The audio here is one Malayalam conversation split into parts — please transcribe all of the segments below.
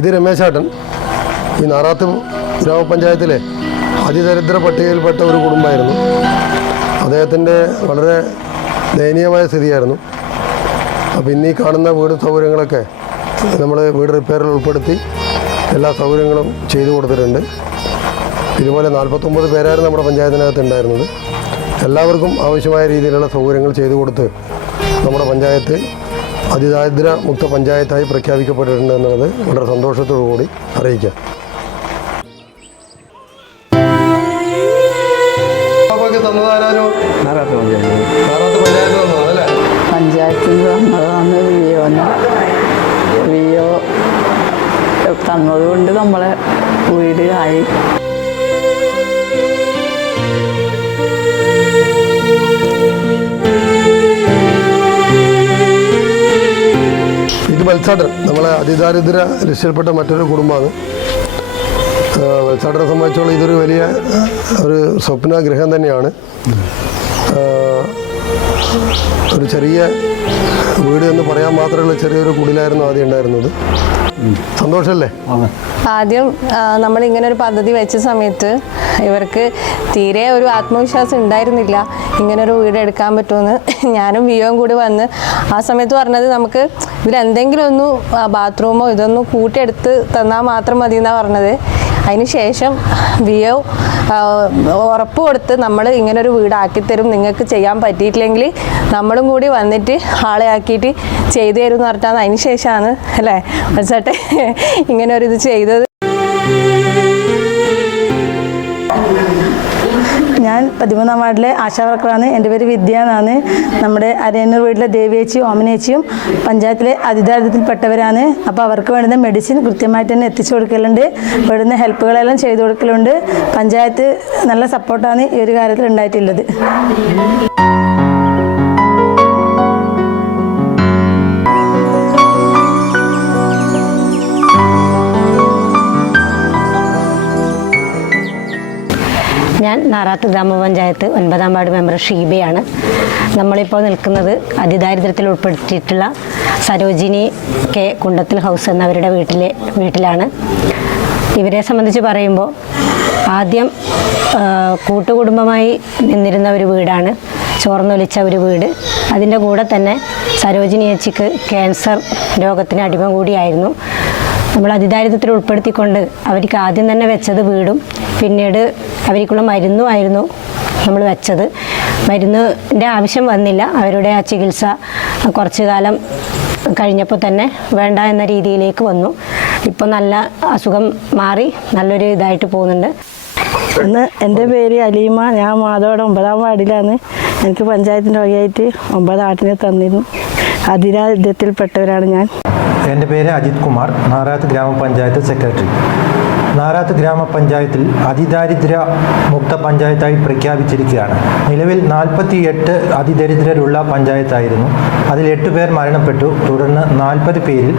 ഇത് രമേശാട്ടൻ ഈ നാറാത്ത് ഗ്രാമപഞ്ചായത്തിലെ അതിദരിദ്ര പട്ടികയിൽപ്പെട്ട ഒരു കുടുംബമായിരുന്നു. അദ്ദേഹത്തിന്റെ വളരെ ദയനീയമായ സ്ഥിതിയായിരുന്നു. അപ്പോൾ ഇന്നീ കാണുന്ന വീട് സൗകര്യങ്ങളൊക്കെ നമ്മൾ വീട് റിപ്പയറിൽ ഉൾപ്പെടുത്തി എല്ലാ സൗകര്യങ്ങളും ചെയ്തു കൊടുത്തിട്ടുണ്ട്. ഇതുപോലെ നാൽപ്പത്തൊമ്പത് പേരായിരുന്നു നമ്മുടെ പഞ്ചായത്തിനകത്ത് ഉണ്ടായിരുന്നത്. എല്ലാവർക്കും ആവശ്യമായ രീതിയിലുള്ള സൗകര്യങ്ങൾ ചെയ്തു കൊടുത്ത് നമ്മുടെ പഞ്ചായത്ത് അതിദാരിദ്ര്യ മുക്ത പഞ്ചായത്തായി പ്രഖ്യാപിക്കപ്പെട്ടിട്ടുണ്ട് എന്നുള്ളത് വളരെ സന്തോഷത്തോടു കൂടി അറിയിക്കാം. പഞ്ചായത്തിൽ തന്നതാണ് വിയോന്. വിയോ തന്നതുകൊണ്ട് നമ്മളെ വീട് ആയി ഇത് വത്സാടൻ. നമ്മളെ അതിദാരിദ്ര രക്ഷപ്പെട്ട മറ്റൊരു കുടുംബമാണ്. വത്സാടനെ സംബന്ധിച്ചോളം ഇതൊരു വലിയ ഒരു സ്വപ്നഗ്രഹം തന്നെയാണ്. ഒരു ചെറിയ വീട് എന്ന് പറയാൻ മാത്രമുള്ള ചെറിയൊരു കുടിലായിരുന്നു ആദ്യം ഉണ്ടായിരുന്നത്. സന്തോഷല്ലേ? ആദ്യം നമ്മൾ ഇങ്ങനെ ഒരു പദ്ധതി വെച്ച സമയത്ത് ഇവർക്ക് തീരെ ഒരു ആത്മവിശ്വാസം ഉണ്ടായിരുന്നില്ല. ഇങ്ങനെ ഒരു വീട് എടുക്കാൻ പറ്റുമെന്ന്. ഞാനും വിയോയും കൂടി വന്ന് ആ സമയത്ത് പറഞ്ഞത് നമുക്ക് ഇതിലെന്തെങ്കിലും ഒന്ന് ബാത്റൂമോ ഇതൊന്നും കൂട്ടിയെടുത്ത് തന്നാൽ മാത്രം മതി എന്നാണ് പറഞ്ഞത് അതിനുശേഷം വിയോ ഉറപ്പ് കൊടുത്ത് നമ്മൾ ഇങ്ങനൊരു വീടാക്കി തരും. നിങ്ങൾക്ക് ചെയ്യാൻ പറ്റിയിട്ടില്ലെങ്കിൽ നമ്മളും കൂടി വന്നിട്ട് ആളെ ആക്കിയിട്ട് ചെയ്തു തരും എന്ന് പറഞ്ഞാൽ അതിന് ശേഷമാണ് അല്ലേ? മനസ്സട്ടെ ഇങ്ങനെ ഒരു ഇത് ചെയ്തത്. ഞാൻ പതിമൂന്നാം വാർഡിലെ ആശാ വർക്കറാണ്. എന്റെ പേര് വിദ്യ എന്നാണ് നമ്മുടെ അരയന്നൂർ വീട്ടിലെ ദേവിയേച്ചിയും ഓമനേച്ചിയും പഞ്ചായത്തിലെ അതിദാരിദ്ര്യത്തിൽപ്പെട്ടവരാണ് അപ്പോൾ അവർക്ക് വേണ്ടുന്ന മെഡിസിൻ കൃത്യമായിട്ട് തന്നെ എത്തിച്ചു കൊടുക്കലുണ്ട്. വേണ്ടുന്ന ഹെൽപ്പുകളെല്ലാം ചെയ്തു കൊടുക്കലുണ്ട്. പഞ്ചായത്ത് നല്ല സപ്പോർട്ടാണ് ഈ ഒരു കാര്യത്തിൽ ഉണ്ടായിട്ടുള്ളത് നാറാത്ത് ഗ്രാമപഞ്ചായത്ത് ഒൻപതാം വാർഡ് മെമ്പർ ഷീബയാണ്. നമ്മളിപ്പോൾ നിൽക്കുന്നത് അതിദാരിദ്ര്യത്തിൽ ഉൾപ്പെടുത്തിയിട്ടുള്ള സരോജിനി കെ കുണ്ടത്തിൽ ഹൗസ് എന്നവരുടെ വീട്ടിലെ വീട്ടിലാണ്. ഇവരെ സംബന്ധിച്ച് പറയുമ്പോൾ ആദ്യം കൂട്ടുകുടുംബമായി നിന്നിരുന്ന ഒരു വീടാണ് ചോർന്നൊലിച്ച ഒരു വീട്. അതിന്റെ കൂടെ തന്നെ സരോജിനി ചേച്ചിക്ക് ക്യാൻസർ രോഗത്തിന് അടിമ കൂടിയായിരുന്നു. നമ്മൾ അതിദാരിദ്ര്യത്തിൽ ഉൾപ്പെടുത്തിക്കൊണ്ട് അവർക്ക് ആദ്യം തന്നെ വെച്ചത് വീടും പിന്നീട് അവർക്കുള്ള മരുന്നുമായിരുന്നു നമ്മൾ വെച്ചത്. മരുന്നിന്റെ ആവശ്യം വന്നില്ല. അവരുടെ ആ ചികിത്സ കുറച്ചു കാലം കഴിഞ്ഞപ്പോൾ തന്നെ വേണ്ട എന്ന രീതിയിലേക്ക് വന്നു. ഇപ്പോൾ നല്ല അസുഖം മാറി നല്ലൊരു ഇതായിട്ട് പോകുന്നുണ്ട്. ഇന്ന് എന്റെ പേര് അലീമ. ഞാൻ മാധവയുടെ ഒമ്പതാം വാർഡിലാണ്. എനിക്ക് പഞ്ചായത്തിന്റെ വകയായിട്ട് ഒമ്പത് ആട്ടിനെ തന്നിരുന്നു. അതിരാദ്യത്തിൽപ്പെട്ടവരാണ് ഞാൻ. എന്റെ പേര് അജിത് കുമാർ നാറാത്ത് ഗ്രാമപഞ്ചായത്ത് സെക്രട്ടറി. നാറാത്ത് ഗ്രാമപഞ്ചായത്തിൽ അതിദാരിദ്ര്യ മുക്ത പഞ്ചായത്തായി പ്രഖ്യാപിച്ചിരിക്കുകയാണ്. നിലവിൽ നാൽപ്പത്തി എട്ട് അതിദരിദ്രരുള്ള പഞ്ചായത്തായിരുന്നു. അതിൽ എട്ട് പേർ മരണപ്പെട്ടു. തുടർന്ന് നാൽപ്പത് പേരിൽ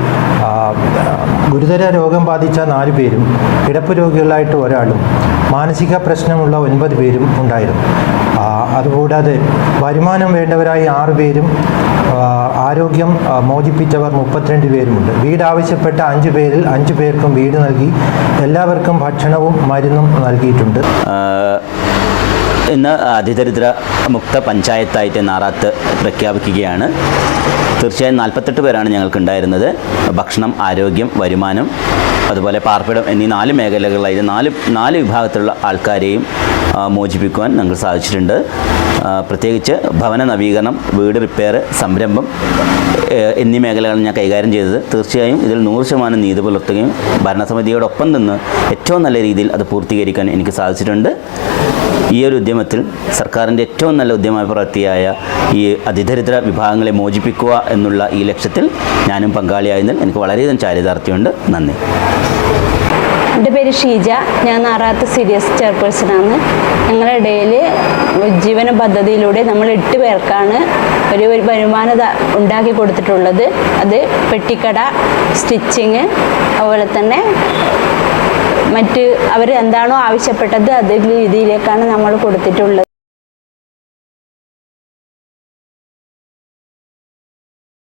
ഗുരുതര രോഗം ബാധിച്ച നാല് പേരും കിടപ്പ് രോഗികളായിട്ട് ഒരാളും മാനസിക പ്രശ്നമുള്ള ഒൻപത് പേരും ഉണ്ടായിരുന്നു. അതുകൂടാതെ വരുമാനം വേണ്ടവരായി ആറ് പേരും ആരോഗ്യം മോചിപ്പിച്ചവർ മുപ്പത്തിരണ്ട് പേരുമുണ്ട്. വീട് ആവശ്യപ്പെട്ട അഞ്ച് പേരിൽ അഞ്ച് പേർക്കും വീട് നൽകി എല്ലാവർക്കും ഭക്ഷണവും മരുന്നും നൽകിയിട്ടുണ്ട്. ഇന്ന് അതിദരിദ്ര മുക്ത പഞ്ചായത്തായിട്ട് നാറാത്ത് പ്രഖ്യാപിക്കുകയാണ്. തീർച്ചയായും നാൽപ്പത്തെട്ട് പേരാണ് ഞങ്ങൾക്കുണ്ടായിരുന്നത്. ഭക്ഷണം ആരോഗ്യം വരുമാനം അതുപോലെ പാർപ്പിടം എന്നീ നാല് മേഖലകളിലായി നാല് നാല് വിഭാഗത്തിലുള്ള ആൾക്കാരെയും മോചിപ്പിക്കുവാൻ ഞങ്ങൾക്ക് സാധിച്ചിട്ടുണ്ട്. പ്രത്യേകിച്ച് ഭവന നവീകരണം വീട് റിപ്പയർ സംരംഭം എന്നീ മേഖലകളാണ് ഞാൻ കൈകാര്യം ചെയ്തത് തീർച്ചയായും ഇതിൽ നൂറ് ശതമാനം നീതി പുലർത്തുകയും ഭരണസമിതിയോടൊപ്പം നിന്ന് ഏറ്റവും നല്ല രീതിയിൽ അത് പൂർത്തീകരിക്കാൻ എനിക്ക് സാധിച്ചിട്ടുണ്ട്. ഈ ഒരു ഉദ്യമത്തിൽ സർക്കാരിന്റെ ഏറ്റവും നല്ല ഉദ്യമ പ്രവൃത്തിയായ ഈ അതിദരിദ്ര വിഭാഗങ്ങളെ മോചിപ്പിക്കുക എന്നുള്ള ഈ ലക്ഷ്യത്തിൽ ഞാനും പങ്കാളിയായതിൽ എനിക്ക് വളരെയധികം ചാരിതാർത്ഥ്യമുണ്ട്. നന്ദി. എന്റെ പേര് ഷീജ. ഞാൻ നാറാത്ത് സീരിയസ് ചെയർപേഴ്സണാണ് ഞങ്ങളുടെ ഇടയിൽ ജീവന പദ്ധതിയിലൂടെ നമ്മൾ എട്ട് പേർക്കാണ് ഒരു ഒരു വരുമാനം ഉണ്ടാക്കി കൊടുത്തിട്ടുള്ളത്. അത് പെട്ടിക്കട സ്റ്റിച്ചിങ് അതുപോലെ തന്നെ മറ്റ് അവർ എന്താണോ ആവശ്യപ്പെട്ടത് അതേ രീതിയിലേക്കാണ് നമ്മൾ കൊടുത്തിട്ടുള്ളത്.